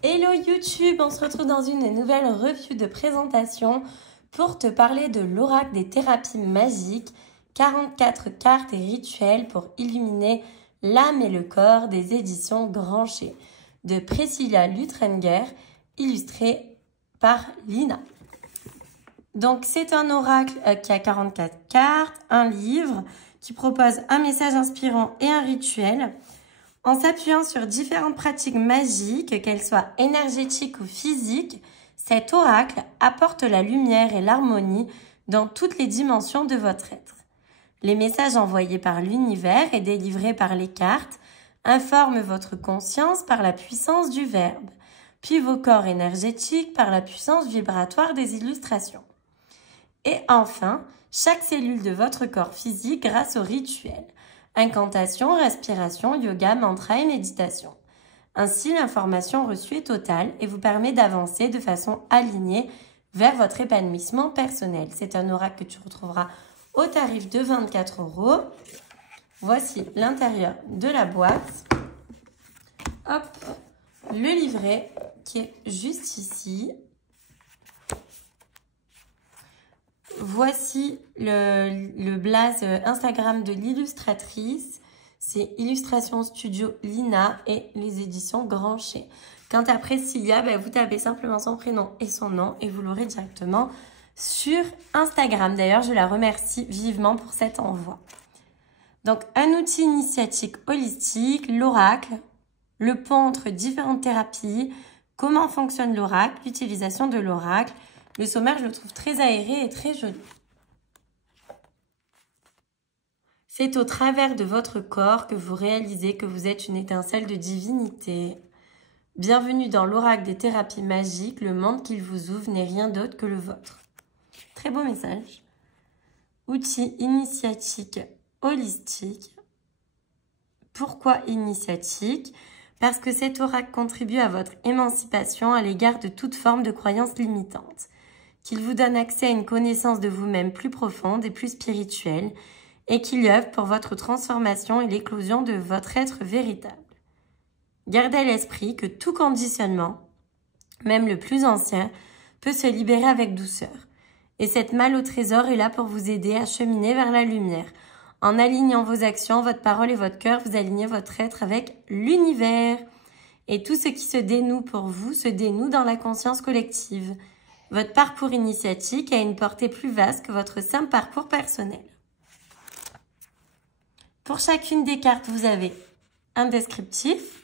Hello YouTube, on se retrouve dans une nouvelle review de présentation pour te parler de l'oracle des thérapies magiques, 44 cartes et rituels pour illuminer l'âme et le corps des éditions Grancher de Priscilla Lutrenger, illustré par Lina. Donc c'est un oracle qui a 44 cartes, un livre qui propose un message inspirant et un rituel. En s'appuyant sur différentes pratiques magiques, qu'elles soient énergétiques ou physiques, cet oracle apporte la lumière et l'harmonie dans toutes les dimensions de votre être. Les messages envoyés par l'univers et délivrés par les cartes informent votre conscience par la puissance du verbe, puis vos corps énergétiques par la puissance vibratoire des illustrations. Et enfin, chaque cellule de votre corps physique grâce au rituel. Incantation, respiration, yoga, mantra et méditation. Ainsi, l'information reçue est totale et vous permet d'avancer de façon alignée vers votre épanouissement personnel. C'est un oracle que tu retrouveras au tarif de 24 €. Voici l'intérieur de la boîte. Hop, le livret qui est juste ici. Voici le blaze Instagram de l'illustratrice. C'est Illustration Studio Lina et les éditions Grancher. Quant à Priscilla, vous tapez simplement son prénom et son nom et vous l'aurez directement sur Instagram. D'ailleurs, je la remercie vivement pour cet envoi. Donc, un outil initiatique holistique, l'oracle, le pont entre différentes thérapies, comment fonctionne l'oracle, l'utilisation de l'oracle. Le sommaire, je le trouve très aéré et très joli. C'est au travers de votre corps que vous réalisez que vous êtes une étincelle de divinité. Bienvenue dans l'oracle des thérapies magiques, le monde qu'il vous ouvre n'est rien d'autre que le vôtre. Très beau message. Outil initiatique holistique. Pourquoi initiatique? Parce que cet oracle contribue à votre émancipation à l'égard de toute forme de croyance limitante. Qu'il vous donne accès à une connaissance de vous-même plus profonde et plus spirituelle, et qu'il œuvre pour votre transformation et l'éclosion de votre être véritable. Gardez à l'esprit que tout conditionnement, même le plus ancien, peut se libérer avec douceur. Et cette malle au trésor est là pour vous aider à cheminer vers la lumière. En alignant vos actions, votre parole et votre cœur, vous alignez votre être avec l'univers. Et tout ce qui se dénoue pour vous se dénoue dans la conscience collective. Votre parcours initiatique a une portée plus vaste que votre simple parcours personnel. Pour chacune des cartes, vous avez un descriptif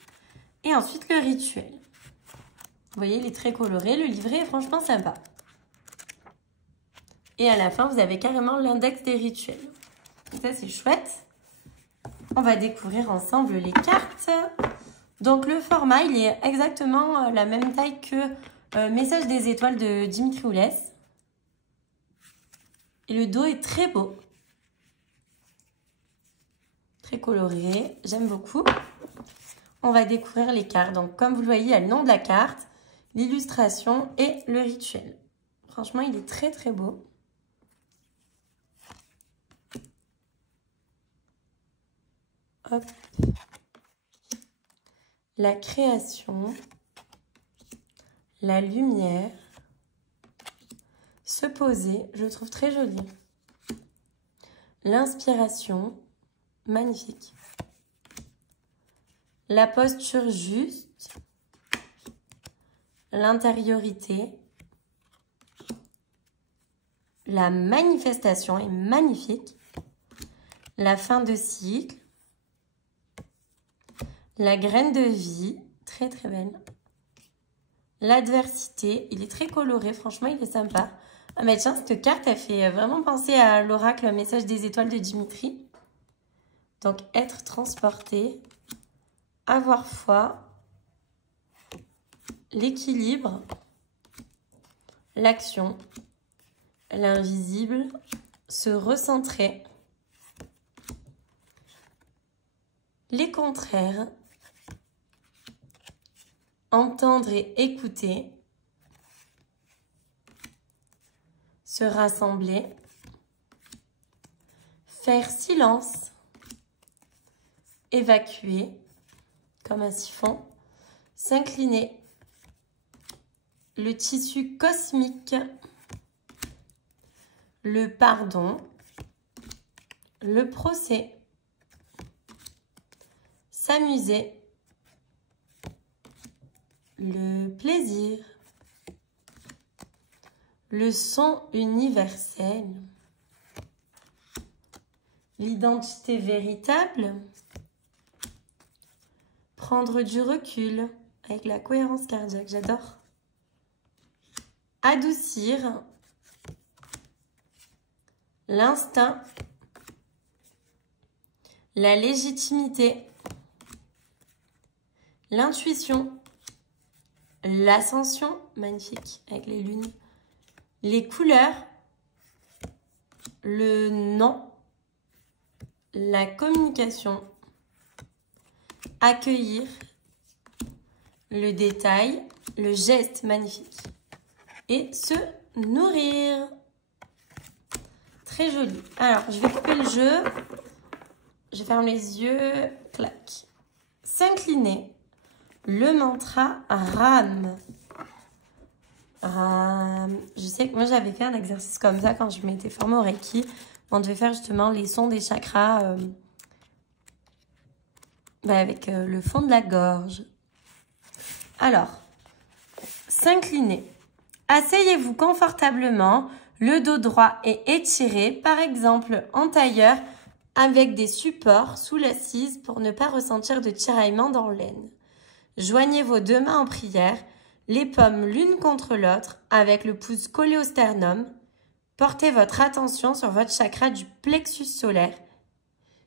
et ensuite le rituel. Vous voyez, il est très coloré, le livret est franchement sympa. Et à la fin, vous avez carrément l'index des rituels. Donc ça, c'est chouette. On va découvrir ensemble les cartes. Donc le format, il est exactement la même taille que Message des étoiles de Dimitri Oulès. Et le dos est très beau. Très coloré. J'aime beaucoup. On va découvrir les cartes. Donc comme vous le voyez, il y a le nom de la carte, l'illustration et le rituel. Franchement, il est très très beau. Hop. La création. La lumière, se poser, je le trouve très joli. L'inspiration, magnifique. La posture juste, l'intériorité, la manifestation est magnifique. La fin de cycle, la graine de vie, très très belle. L'adversité, il est très coloré, franchement, il est sympa. Ah mais tiens, cette carte, elle fait vraiment penser à l'oracle Message des étoiles de Dimitri. Donc, être transporté, avoir foi, l'équilibre, l'action, l'invisible, se recentrer, les contraires, entendre et écouter, se rassembler, faire silence, évacuer comme un siphon, s'incliner le tissu cosmique, le pardon, le procès, s'amuser, le plaisir, le son universel, l'identité véritable, prendre du recul avec la cohérence cardiaque, j'adore, adoucir, l'instinct, la légitimité, l'intuition, l'ascension, magnifique avec les lunes, les couleurs, le non, la communication, accueillir, le détail, le geste magnifique et se nourrir. Très joli. Alors, je vais couper le jeu. Je ferme les yeux. Clac. S'incliner. Le mantra Ram. Ram. Je sais que moi, j'avais fait un exercice comme ça quand je m'étais formée au Reiki. On devait faire justement les sons des chakras avec le fond de la gorge. Alors, s'incliner. Asseyez-vous confortablement, le dos droit est étiré, par exemple en tailleur, avec des supports sous l'assise pour ne pas ressentir de tiraillement dans l'aine. Joignez vos deux mains en prière, les paumes l'une contre l'autre, avec le pouce collé au sternum. Portez votre attention sur votre chakra du plexus solaire,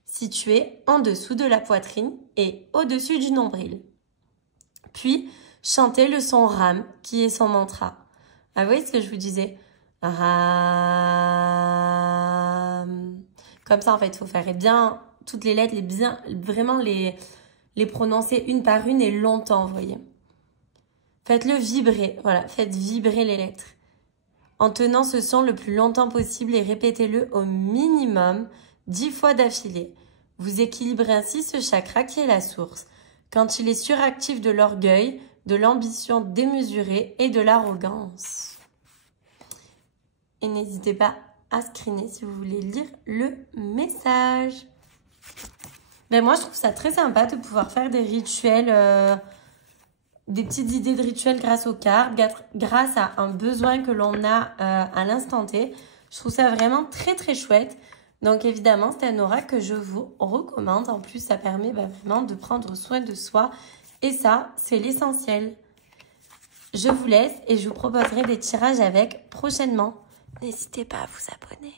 situé en dessous de la poitrine et au-dessus du nombril. Puis, chantez le son Ram, qui est son mantra. Ah, vous voyez ce que je vous disais? Ram. Comme ça, en fait, il faut faire bien toutes les lettres, vraiment les prononcer une par une et longtemps, vous voyez. Faites-le vibrer, voilà, faites vibrer les lettres. En tenant ce son le plus longtemps possible et répétez-le au minimum 10 fois d'affilée. Vous équilibrez ainsi ce chakra qui est la source. Quand il est suractif de l'orgueil, de l'ambition démesurée et de l'arrogance. Et n'hésitez pas à screener si vous voulez lire le message. Ben moi, je trouve ça très sympa de pouvoir faire des rituels, des petites idées de rituels grâce aux cartes, grâce à un besoin que l'on a à l'instant T. Je trouve ça vraiment très très chouette. Donc évidemment, c'est un oracle que je vous recommande. En plus, ça permet vraiment de prendre soin de soi. Et ça, c'est l'essentiel. Je vous laisse et je vous proposerai des tirages avec prochainement. N'hésitez pas à vous abonner.